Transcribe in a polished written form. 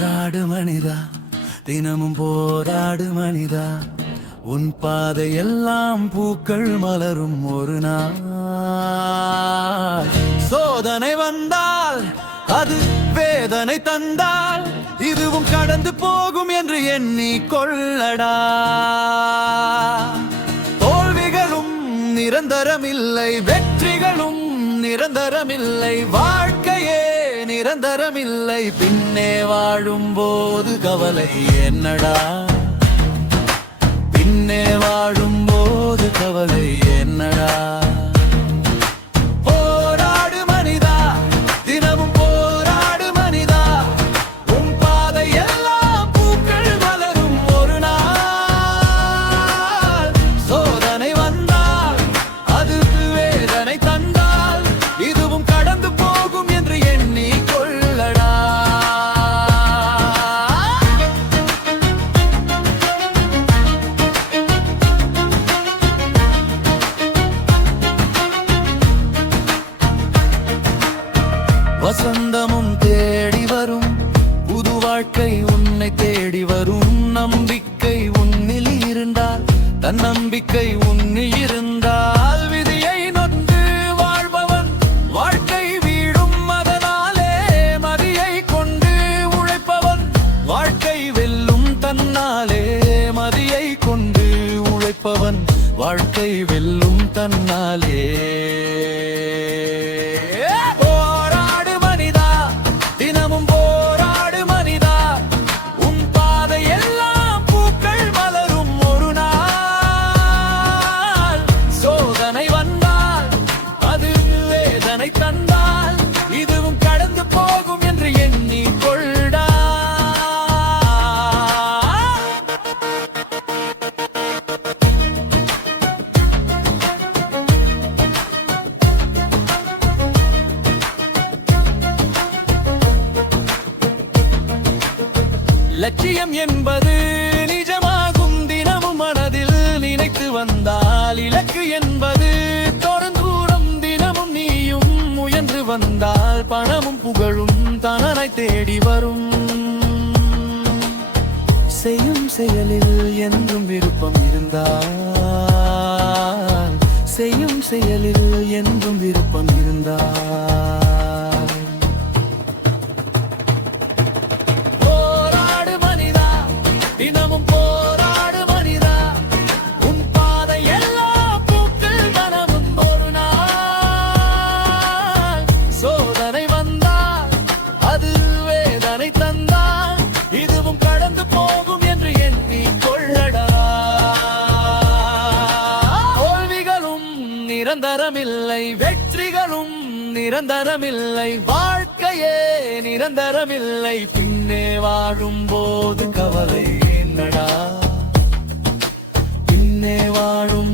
போராடு மனிதா, தினமும் போராடு மனிதா, உன் பாதையெல்லாம் பூக்கள் மலரும் ஒரு நாள். சோதனை வந்தால் அது வேதனை தந்தால் இதுவும் கடந்து போகும் என்று எண்ணி கொள்ளடா. தோல்விகளும் நிரந்தரமில்லை, வெற்றிகளும் நிரந்தரமில்லை, வாழ்க்கையே நிரந்தரமில்லை. பின்னே வாழும் போது கவலை என்னடா, பின்னே வாழும் போது கவலை என்னடா. போராடு மனிதா, தினமும் போராடு மனிதா, உன் பாதை எல்லாம் பூக்கள் மலரும் ஒரு நாள். சோதனை வந்தால் அது வேதனை தந்தால் இதுவும் கடந்து போகும் என்று எண்ணி கொள்ளடா. வசந்தமும் தேடி வரும், புது வாழ்க்கை உன்னை தேடி வரும். நம்பிக்கை உன்னில் இருந்தால், தன்னம்பிக்கை உன்னில் இருந்தால் விதியை நொந்து வாழ்பவன் வாழ்க்கை வீடும். அதனாலே மதியை கொண்டு உழைப்பவன் வாழ்க்கை வெல்லும் தன்னாலே. மதியை கொண்டு உழைப்பவன் வாழ்க்கை வெல்லும் தன்னாலே. லட்சியம் என்பது நிஜமாகும் தினமும் மனதில் நினைத்து வந்தால். இலக்கு என்பது தொலைதூரம் தினமும் நீயும் முயன்று வந்தால். பணமும் புகழும் தனனை தேடி வரும். செய்யும் செயலில் என்றும் விருப்பம் இருந்தால், செய்யும் செயலில் என்றும் விருப்பம் இருந்தால். தினமும் போராடு மனிதா, உன் பாதை எல்லா பூக்கள் மனமும் ஒரு நாள். சோதனை வந்தால் அது வேதனை தந்தால் இதுவும் கடந்து போகும் என்று எண்ணி கொள்ளடா. தோல்விகளும் நிரந்தரமில்லை, வெற்றிகளும் நிரந்தரமில்லை, வாழ்க்கையே நிரந்தரமில்லை. பின்னே வாழும் போது கவலை என்னடா, பின்னே வாழும்